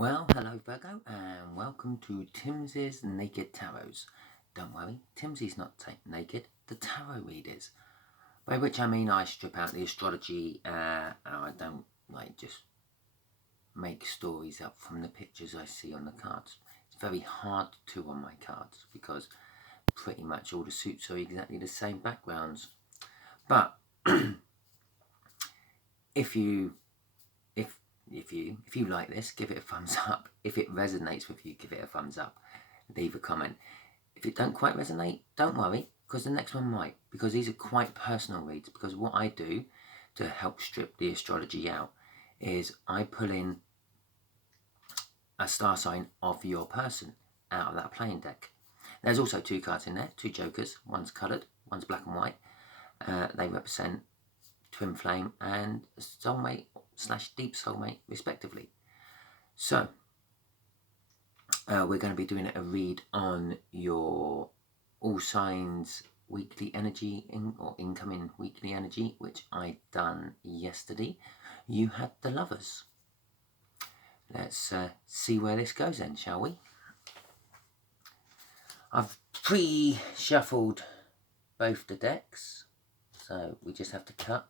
Well, hello Virgo, and welcome to Timsy's Naked Tarots. Don't worry, Timsy's not naked, the tarot readers. By which I mean I strip out the astrology, and I don't just make stories up from the pictures I see on the cards. It's very hard to on my cards because pretty much all the suits are exactly the same backgrounds. But if you like this, give it a thumbs up. If it resonates with you, give it a thumbs up. Leave a comment. If it don't quite resonate, don't worry, because the next one might. Because these are quite personal reads. Because what I do to help strip the astrology out is I pull in a star sign of your person out of that playing deck. There's also two cards in there, two jokers. One's coloured, one's black and white. They represent twin flame and soulmate / deep soulmate respectively. So we're going to be doing a read on your all signs weekly energy or incoming weekly energy, which I done yesterday. You had the Lovers. Let's see where this goes then, shall we? I've pre-shuffled both the decks, so we just have to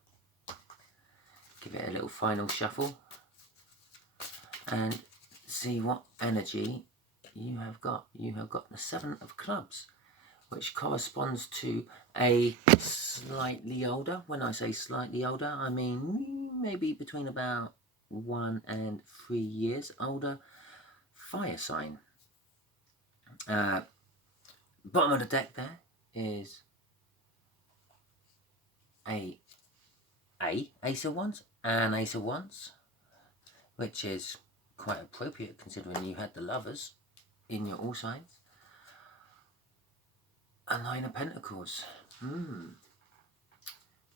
give it a little final shuffle and see what energy you have got. You have got the Seven of Clubs, which corresponds to a slightly older, when I say slightly older, I mean maybe between about 1 and 3 years older fire sign. Bottom of the deck there is Ace of Wands and Ace of Wands, which is quite appropriate considering you had the Lovers in your all signs. A Nine of Pentacles. The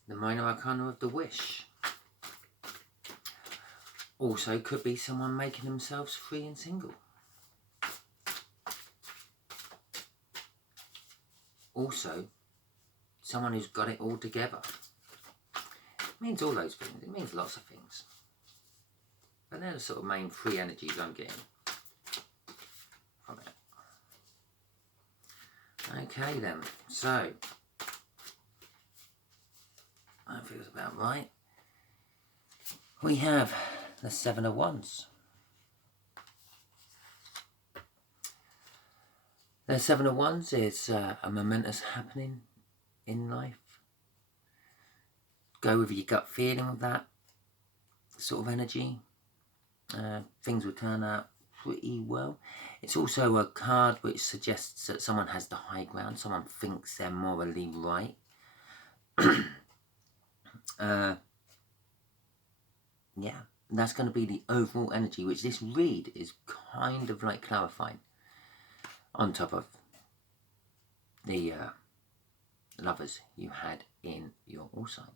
Minor Arcana of the Wish. Also could be someone making themselves free and single. Also, someone who's got it all together. It means all those things. It means lots of things. But they're the sort of main three energies I'm getting from it. Okay then, so that feels about right. We have the Seven of Wands. The Seven of Wands is a momentous happening in life. Go with your gut feeling of that sort of energy. Things will turn out pretty well. It's also a card which suggests that someone has the high ground. Someone thinks they're morally right. Yeah, that's going to be the overall energy, which this read is kind of like clarifying. On top of the Lovers you had in your all signs.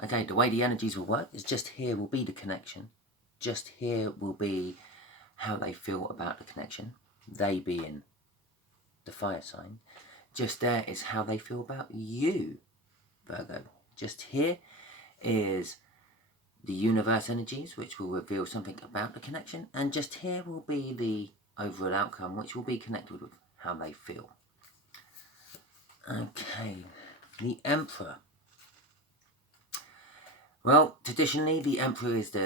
Okay, the way the energies will work is just here will be the connection. Just here will be how they feel about the connection. They being the fire sign. Just there is how they feel about you, Virgo. Just here is the universe energies, which will reveal something about the connection. And just here will be the overall outcome, which will be connected with how they feel. Okay, the Emperor. Well, traditionally, the Emperor is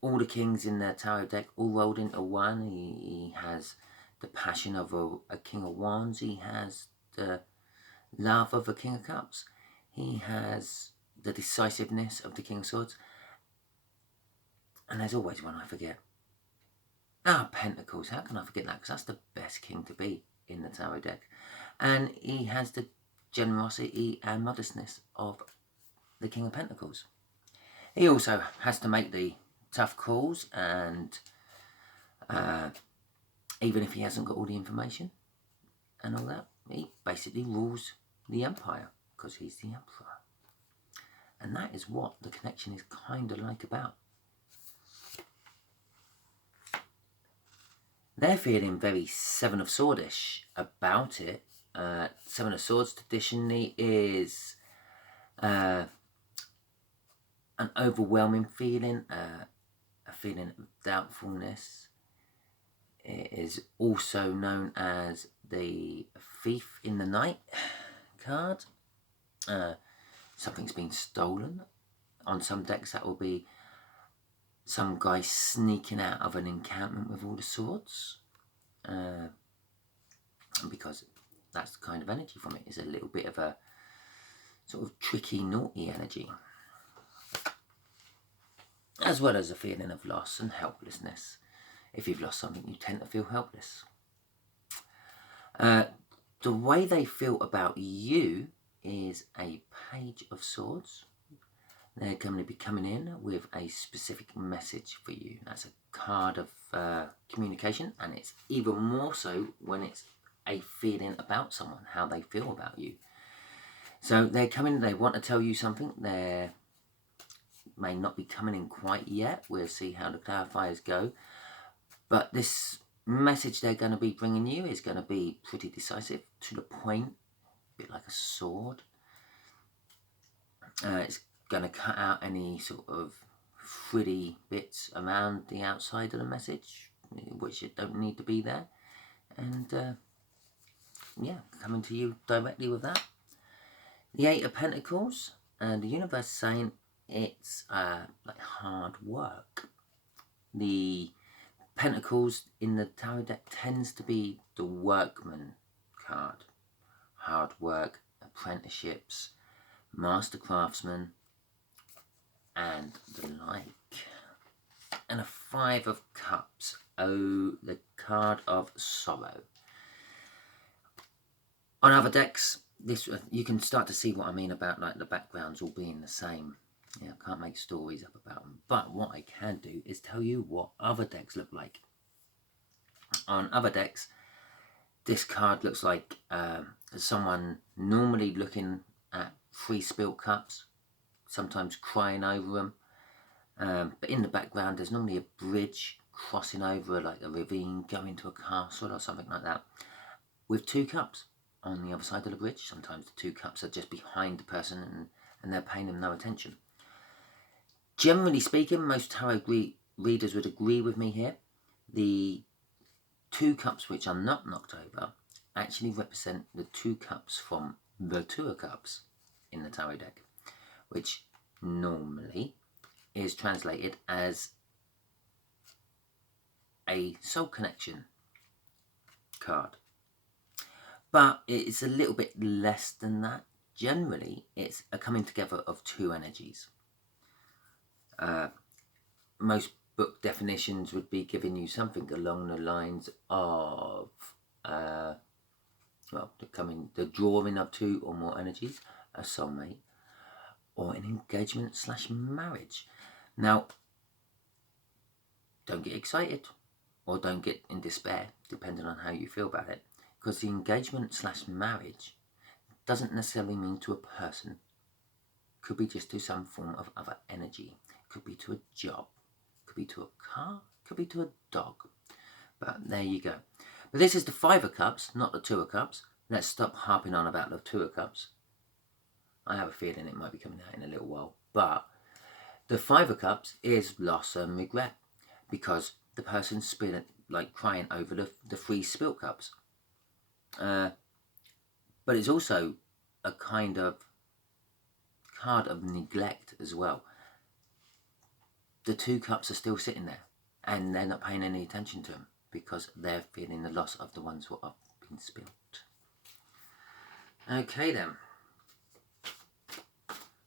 all the kings in the tarot deck all rolled into one. He has the passion of a King of Wands. He has the love of a King of Cups. He has the decisiveness of the King of Swords. And there's always one I forget. Pentacles. How can I forget that? Because that's the best king to be in the tarot deck. And he has the generosity and modestness of the King of Pentacles. He also has to make the tough calls, and even if he hasn't got all the information and all that, he basically rules the empire because he's the Emperor. And that is what the connection is kind of like about. They're feeling very Seven of Swords-ish about it. Seven of Swords traditionally is an overwhelming feeling, a feeling of doubtfulness. It is also known as the Thief in the Night card. Something's been stolen. On some decks that will be some guy sneaking out of an encampment with all the swords. Because that's the kind of energy from it, is a little bit of a sort of tricky, naughty energy. As well as a feeling of loss and helplessness. If you've lost something, you tend to feel helpless. The way they feel about you is a Page of Swords. They're going to be coming in with a specific message for you. That's a card of communication, and it's even more so when it's a feeling about someone, how they feel about you. So they're coming, they want to tell you something. They may not be coming in quite yet. We'll see how the clarifiers go. But this message they're going to be bringing you is going to be pretty decisive, to the point, a bit like a sword. It's going to cut out any sort of frilly bits around the outside of the message, which don't need to be there. And yeah, coming to you directly with that. The Eight of Pentacles, and the universe saying it's like hard work. The Pentacles in the tarot deck tends to be the workman card. Hard work, apprenticeships, master craftsman, and the like. And a Five of Cups. Oh, the card of sorrow. On other decks, this you can start to see what I mean about like the backgrounds all being the same. Yeah, I can't make stories up about them. But what I can do is tell you what other decks look like. On other decks, this card looks like someone normally looking at 3 spilt cups, sometimes crying over them. But in the background, there's normally a bridge crossing over like a ravine, going to a castle or something like that, with 2 cups on the other side of the bridge. Sometimes the 2 cups are just behind the person and they're paying them no attention. Generally speaking, most tarot readers would agree with me here. The 2 cups which are not knocked over actually represent the 2 cups from the 2 of Cups in the tarot deck, which normally is translated as a soul connection card. But it's a little bit less than that. Generally, it's a coming together of 2 energies. Most book definitions would be giving you something along the lines of well, the drawing of 2 or more energies, a soulmate, or an engagement / marriage. Now, don't get excited or don't get in despair, depending on how you feel about it, because the engagement / marriage doesn't necessarily mean to a person. Could be just to some form of other energy. Could be to a job. Could be to a car. Could be to a dog. But there you go. But this is the 5 of Cups, not the 2 of Cups. Let's stop harping on about the 2 of Cups. I have a feeling it might be coming out in a little while. But the 5 of Cups is loss and regret, because the person's spilling, like crying over the 3 spilt cups. But it's also a kind of card of neglect as well. The 2 cups are still sitting there and they're not paying any attention to them because they're feeling the loss of the ones who have been spilt. Okay then.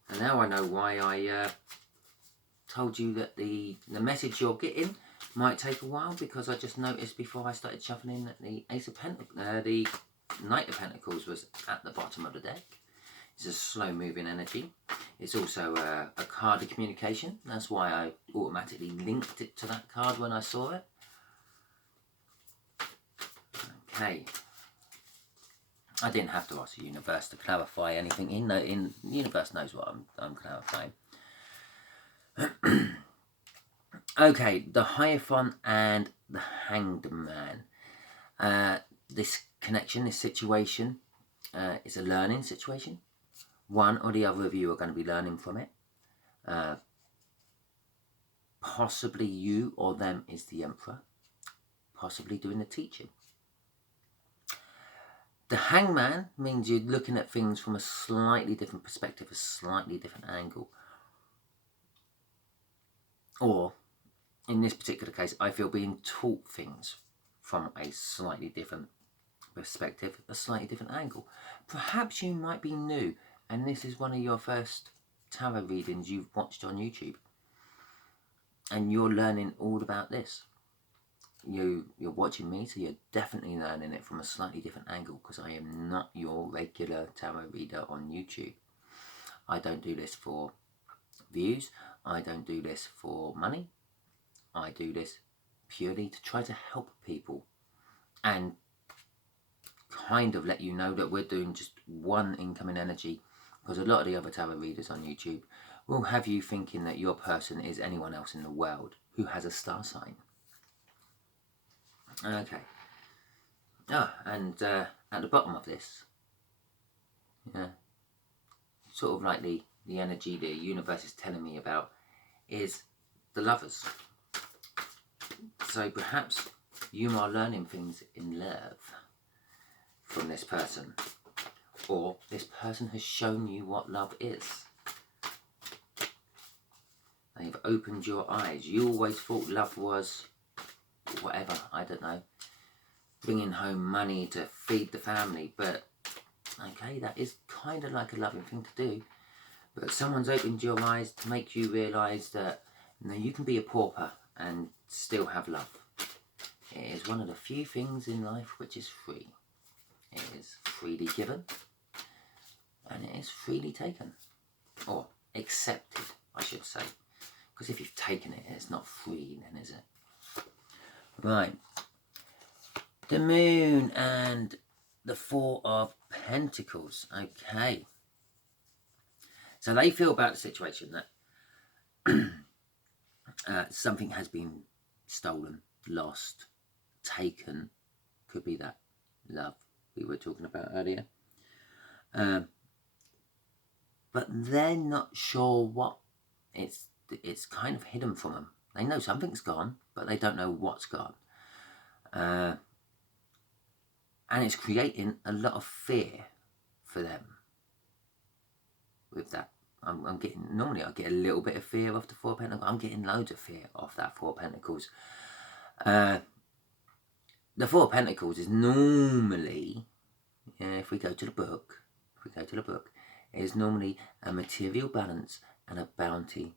And now I know why I told you that the message you're getting might take a while, because I just noticed before I started shuffling that the the Knight of Pentacles was at the bottom of the deck. It's a slow moving energy. It's also a card of communication. That's why I automatically linked it to that card when I saw it. Okay. I didn't have to ask the universe to clarify anything. The universe knows what I'm clarifying. Okay, the Hierophant and the Hanged Man. This connection, this situation, is a learning situation. One or the other of you are going to be learning from it. Possibly you or them is the Emperor, possibly doing the teaching. The Hangman means you're looking at things from a slightly different perspective, a slightly different angle. Or, in this particular case, I feel being taught things from a slightly different perspective, a slightly different angle. Perhaps you might be new and this is one of your first tarot readings you've watched on YouTube. And you're learning all about this. You're watching me, so you're definitely learning it from a slightly different angle, because I am not your regular tarot reader on YouTube. I don't do this for views. I don't do this for money. I do this purely to try to help people and kind of let you know that we're doing just one incoming energy, because a lot of the other tarot readers on YouTube will have you thinking that your person is anyone else in the world who has a star sign. Okay. And at the bottom of this, sort of like the energy the universe is telling me about, is the Lovers. So perhaps you are learning things in love from this person, or this person has shown you what love is. They've opened your eyes. You always thought love was whatever, I don't know, bringing home money to feed the family, but okay, that is kind of like a loving thing to do. But someone's opened your eyes to make you realise that, you know, you can be a pauper and still have love. It is one of the few things in life which is free. It is freely given and it is freely taken, or accepted, I should say, because if you've taken it, it's not free then, is it? Right, the Moon and the Four of Pentacles. Okay, so they feel about the situation that something has been stolen, lost, taken. Could be that love we were talking about earlier. But they're not sure what. It's kind of hidden from them. They know something's gone, but they don't know what's gone. And it's creating a lot of fear for them with that. I'm getting, normally I get a little bit of fear off the Four of Pentacles. I'm getting loads of fear off that Four of Pentacles. The Four of Pentacles is normally, if we go to the book, is normally a material balance and a bounty.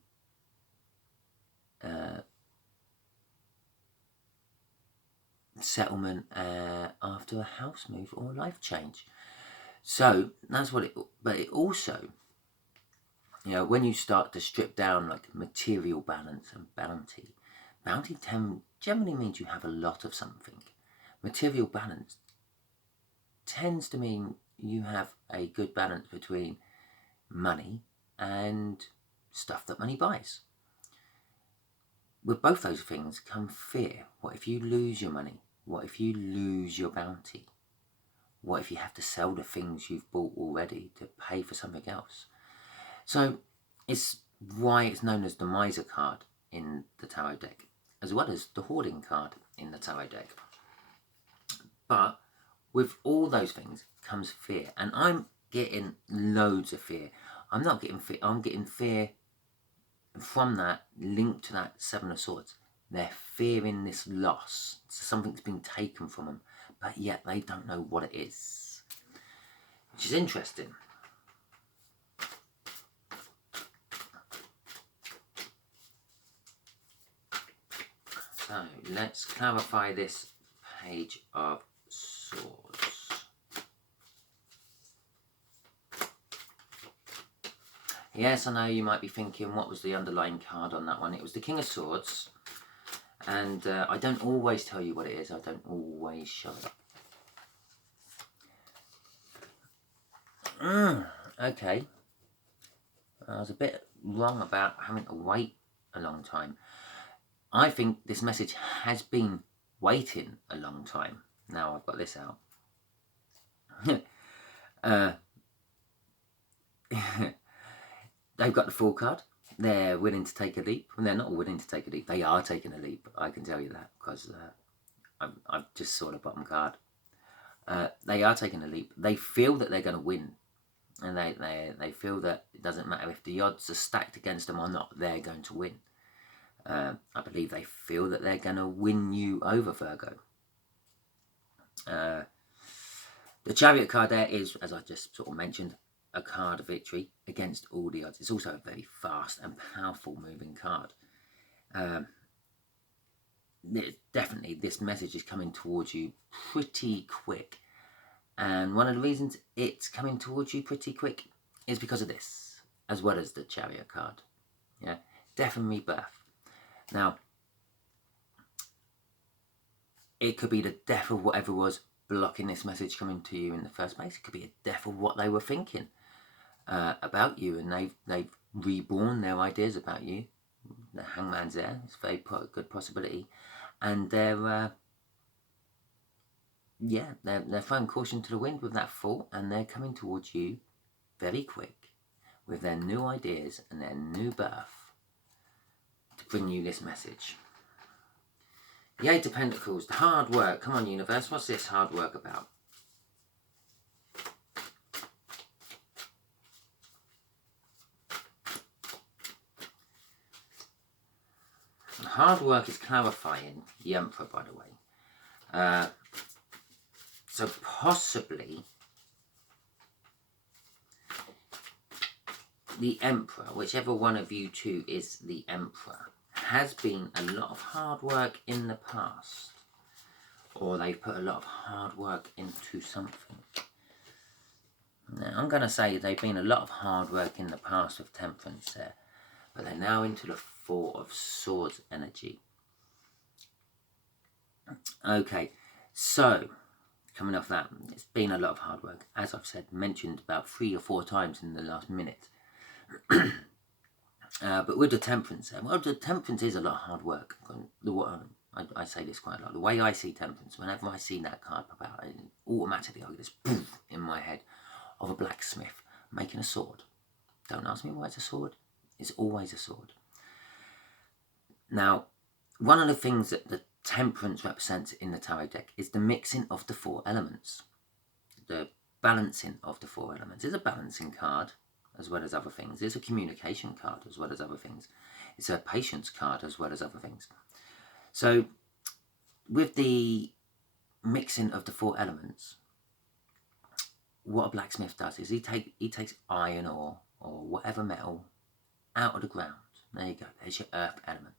Settlement after a house move or life change. So that's what it. But it also, when you start to strip down like material balance and bounty, generally means you have a lot of something. Material balance tends to mean you have a good balance between money and stuff that money buys. With both those things come fear. What if you lose your money? What if you lose your bounty? What if you have to sell the things you've bought already to pay for something else? So it's why it's known as the Miser card in the tarot deck, as well as the Hoarding card in the tarot deck. But with all those things comes fear, and I'm getting loads of fear. I'm not getting fear, I'm getting fear from that, linked to that Seven of Swords. They're fearing this loss. Something's been taken from them, but yet they don't know what it is, which is interesting. So let's clarify this Page of Swords. Yes, I know you might be thinking, what was the underlying card on that one? It was the King of Swords. And I don't always tell you what it is. I don't always show it. Okay. I was a bit wrong about having to wait a long time. I think this message has been waiting a long time. Now I've got this out. They've got the Fool card, they're willing to take a leap, and they're not willing to take a leap. They are taking a leap. I can tell you that because I've just saw the bottom card. They are taking a leap. They feel that they're going to win, and they feel that it doesn't matter if the odds are stacked against them or not. They're going to win. I believe they feel that they're going to win you over, Virgo. The Chariot card there is, as I just sort of mentioned, a card of victory against all the odds. It's also a very fast and powerful moving card. Definitely this message is coming towards you pretty quick. And one of the reasons it's coming towards you pretty quick is because of this, as well as the Chariot card. Yeah, death and rebirth. Now, it could be the death of whatever was blocking this message coming to you in the first place. It could be a death of what they were thinking about you, and they've reborn their ideas about you. The Hangman's there. It's a very good possibility. And they're throwing caution to the wind with that thought, and they're coming towards you very quick with their new ideas and their new birth to bring you this message. The Eight of Pentacles, the hard work. Come on, universe, what's this hard work about? The hard work is clarifying the Emperor, by the way. So possibly the Emperor, whichever one of you two is the Emperor, has been a lot of hard work in the past, or they've put a lot of hard work into something. Now, I'm going to say they've been a lot of hard work in the past with Temperance there, but they're now into the Four of Swords energy. Okay, so coming off that, it's been a lot of hard work, as I've said, mentioned about 3 or 4 times in the last minute. But with the Temperance, well, the Temperance is a lot of hard work. I say this quite a lot. The way I see Temperance, whenever I see that card pop out, automatically I get this poof in my head of a blacksmith making a sword. Don't ask me why it's a sword. It's always a sword. Now, one of the things that the Temperance represents in the tarot deck is the mixing of the 4 elements. The balancing of the 4 elements. It's a balancing card as well as other things. It's a communication card as well as other things. It's a patience card as well as other things. So with the mixing of the 4 elements, what a blacksmith does is he takes iron ore or whatever metal out of the ground. There you go. There's your earth element.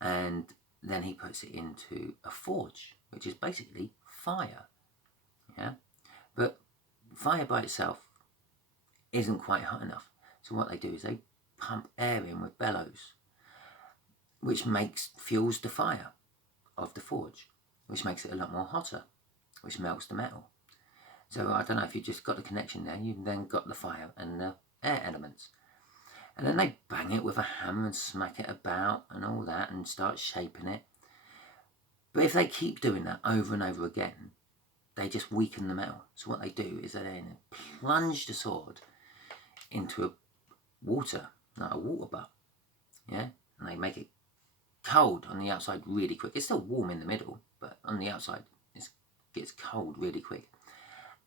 And then he puts it into a forge, which is basically fire. Yeah? But fire by itself isn't quite hot enough. So what they do is they pump air in with bellows, which fuels the fire of the forge, which makes it a lot more hotter, which melts the metal. So I don't know if you just got the connection there. You've then got the fire and the air elements. And then they bang it with a hammer and smack it about and all that and start shaping it. But if they keep doing that over and over again, they just weaken the metal. So what they do is they then plunge the sword into a water, like a water butt. Yeah? And they make it cold on the outside really quick. It's still warm in the middle, but on the outside it gets cold really quick.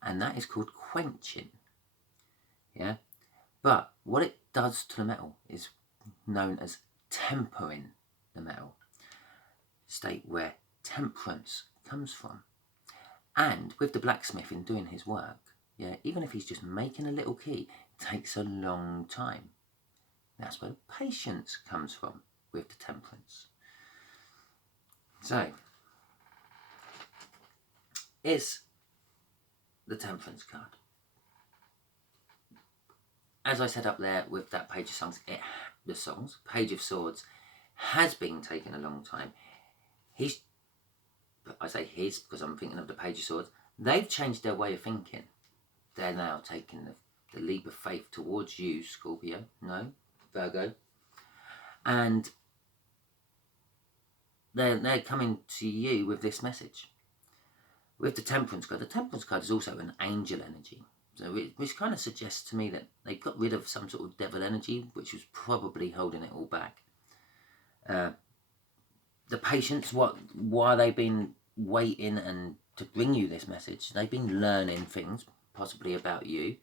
And that is called quenching. Yeah? But what it does to the metal is known as tempering the metal. State where temperance comes from. And with the blacksmith in doing his work, yeah, even if he's just making a little key, it takes a long time. That's where patience comes from with the temperance. So, it's the Temperance card. As I said up there with that Page of Songs, Page of Swords, has been taking a long time. I say his because I'm thinking of the Page of Swords. They've changed their way of thinking. They're now taking the leap of faith towards you, Scorpio. No, Virgo. And they're coming to you with this message. With the Temperance card is also an angel energy. So which kind of suggests to me that they got rid of some sort of devil energy, which was probably holding it all back. The patience, why they've been waiting and to bring you this message, they've been learning things, possibly about you,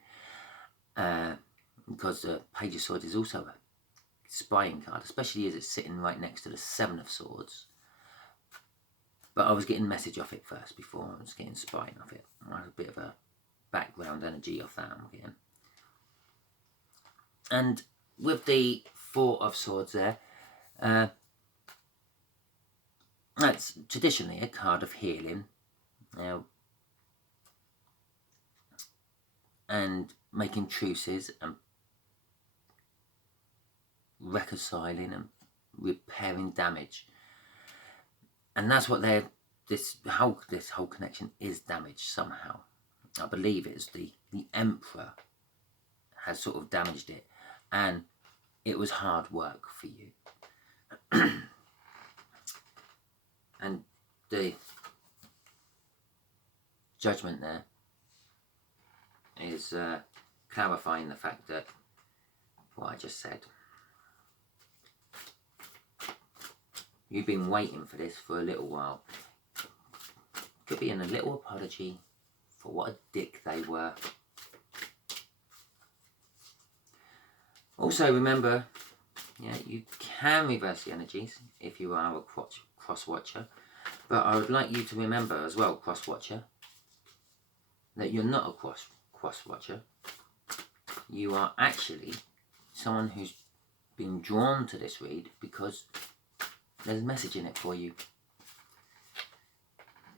because the Page of Swords is also a spying card, especially as it's sitting right next to the Seven of Swords. But I was getting message off it first before I was getting spying off it. I had a bit of a background energy off that I'm getting. And with the Four of Swords there, that's traditionally a card of healing. Now, and making truces and reconciling and repairing damage. And that's what this whole connection is damaged somehow. I believe it's the Emperor has sort of damaged it, and it was hard work for you. And the Judgment there is clarifying the fact that what I just said. You've been waiting for this for a little while. Could be in a little apology for what a dick they were. Also remember, yeah, you can reverse the energies if you are a cross-watcher. But I would like you to remember as well, cross-watcher, that you're not a cross-watcher. You are actually someone who's been drawn to this read because there's a message in it for you.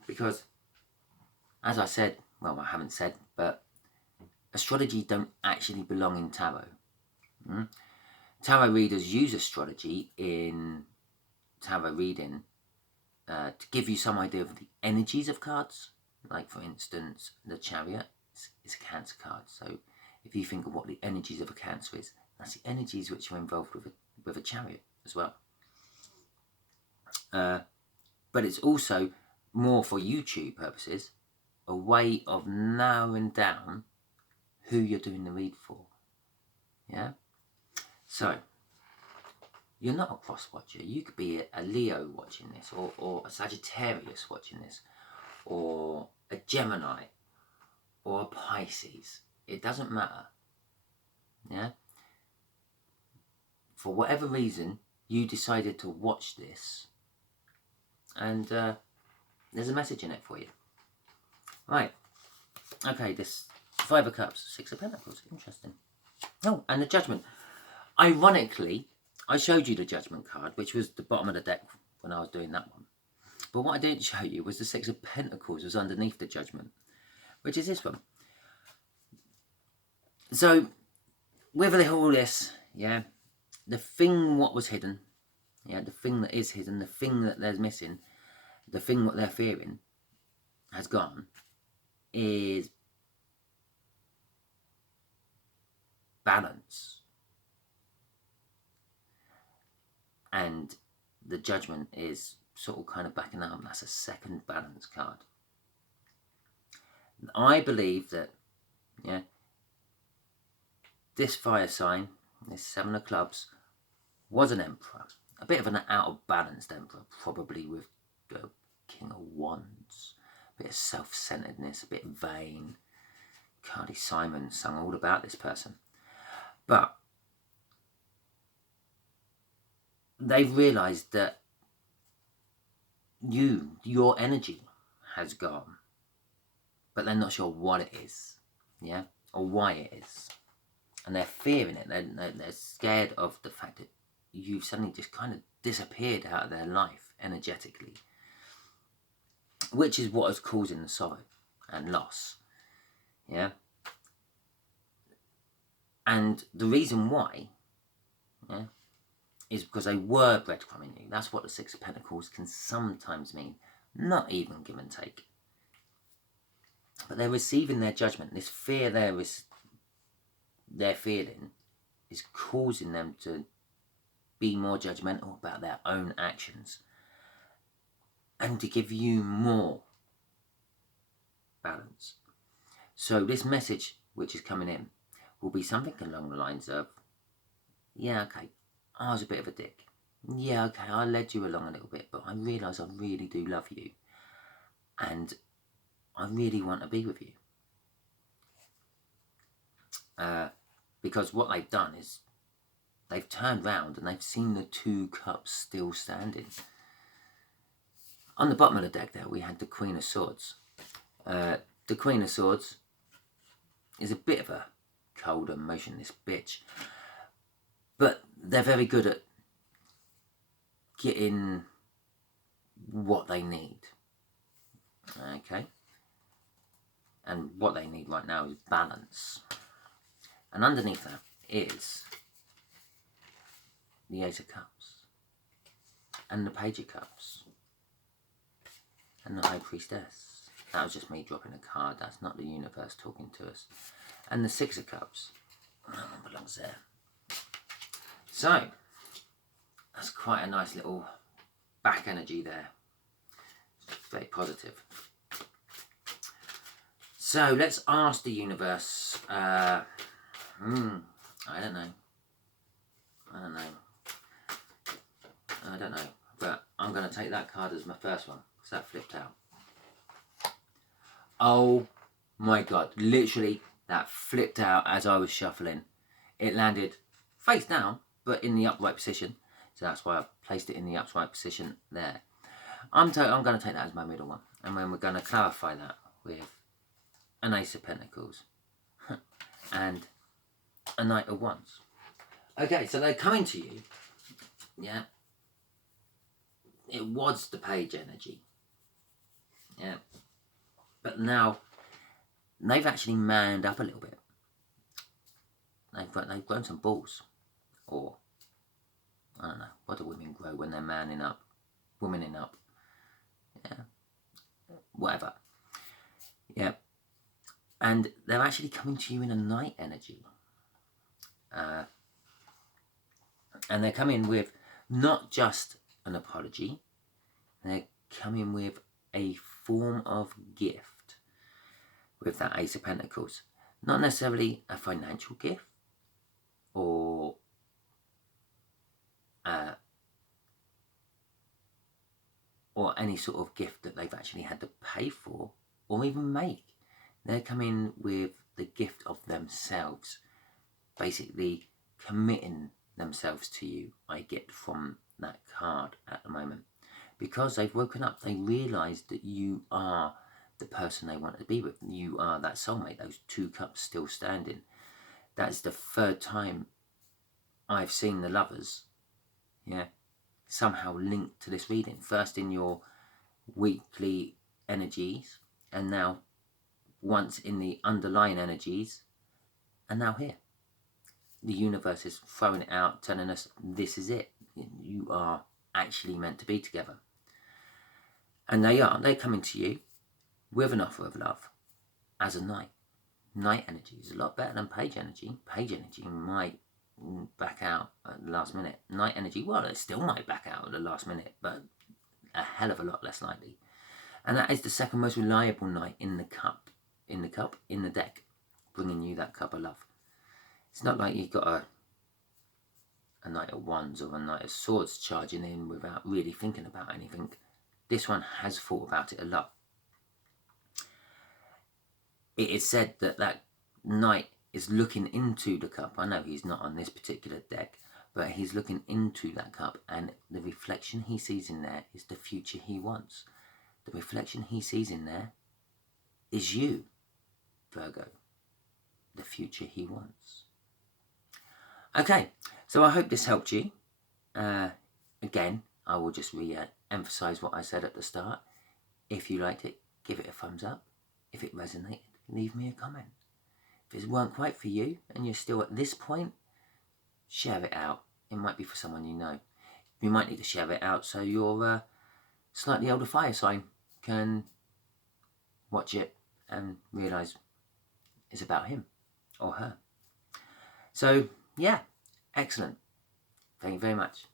Because, as I said, well, I haven't said, but astrology don't actually belong in tarot. Tarot readers use astrology in tarot reading to give you some idea of the energies of cards. Like, for instance, the Chariot is a Cancer card. So if you think of what the energies of a Cancer is, that's the energies which are involved with a Chariot as well. But it's also, more for YouTube purposes, a way of narrowing down who you're doing the read for. Yeah? So, you're not a cross-watcher. You could be a Leo watching this, or a Sagittarius watching this, or a Gemini, or a Pisces. It doesn't matter. Yeah? For whatever reason, you decided to watch this, and there's a message in it for you. Right. Okay, this Five of Cups, Six of Pentacles. Interesting. Oh, and the Judgment. Ironically, I showed you the Judgment card, which was the bottom of the deck when I was doing that one. But what I didn't show you was the Six of Pentacles was underneath the Judgment, which is this one. So, with all this, yeah, the thing what was hidden, yeah, the thing that is hidden, the thing that there's missing, the thing what they're fearing has gone, is balance. And the Judgment is sort of kind of backing up. That's a second balance card. I believe that, yeah, this fire sign, this Seven of Clubs, was an Emperor. A bit of an out of balance Emperor, probably with the King of Wands. A bit of self-centeredness, a bit vain. Carly Simon sung all about this person. But they've realised that your energy has gone, but they're not sure what it is, yeah, or why it is, and they're fearing it. They're scared of the fact that you've suddenly just kind of disappeared out of their life energetically, which is what is causing the sorrow and loss, yeah. And the reason why, yeah, is because they were breadcrumbing you. That's what the Six of Pentacles can sometimes mean. Not even give and take. But they're receiving their judgment. This fear they're feeling is causing them to be more judgmental about their own actions. And to give you more balance. So this message which is coming in will be something along the lines of, yeah, okay, I was a bit of a dick. Yeah, okay, I led you along a little bit, but I realise I really do love you. And I really want to be with you. Because what they've done is they've turned round and they've seen the 2 cups still standing. On the bottom of the deck there, we had the Queen of Swords. The Queen of Swords is a bit of a cold and motionless bitch. But they're very good at getting what they need. Okay? And what they need right now is balance. And underneath that is the Ace of Cups. And the Page of Cups. And the High Priestess. That was just me dropping a card. That's not the universe talking to us. And the Six of Cups. That one belongs there. So, that's quite a nice little back energy there. Very positive. So, let's ask the universe. I don't know. But I'm going to take that card as my first one. Because that flipped out. Oh my god. Literally, that flipped out as I was shuffling. It landed face down, but in the upright position. So that's why I placed it in the upright position there. I'm going to take that as my middle one. And then we're going to clarify that with an Ace of Pentacles. And a Knight of Wands. Okay, so they're coming to you. Yeah. It was the Page energy. Yeah. But now, they've actually manned up a little bit. They've grown some balls. Or, I don't know, what do women grow when they're manning up? Womaning up. Yeah. Whatever. Yeah. And they're actually coming to you in a Knight energy. And they're coming with not just an apology. They're coming with a form of gift with that Ace of Pentacles. Not necessarily a financial gift or any sort of gift that they've actually had to pay for or even make. They're coming with the gift of themselves, basically committing themselves to you, I get from that card at the moment. Because they've woken up, they realise that you are the person they want to be with. You are that soulmate, those 2 cups still standing. That's the 3rd time I've seen the Lovers, yeah, somehow linked to this reading. First in your weekly energies, and now once in the underlying energies, and now here. The universe is throwing it out, telling us this is it. You are actually meant to be together. And they're coming to you with an offer of love as a Knight. Knight energy is a lot better than Page energy. Page energy might back out at the last minute. Knight energy, well, it still might back out at the last minute, but a hell of a lot less likely. And that is the second most reliable Knight in the deck, bringing you that cup of love. It's not like you've got a Knight of Wands or a Knight of Swords charging in without really thinking about anything. This one has thought about it a lot. It is said that that Knight is looking into the cup. I know he's not on this particular deck, but he's looking into that cup, and the reflection he sees in there is the future he wants. The reflection he sees in there is you, Virgo. The future he wants. Okay, so I hope this helped you. Again, I will just re-emphasize what I said at the start. If you liked it, give it a thumbs up. If it resonated, leave me a comment. If it weren't quite for you and you're still at this point, share it out. It might be for someone you know. You might need to share it out so your slightly older fire sign can watch it and realise it's about him or her. So, yeah, excellent. Thank you very much.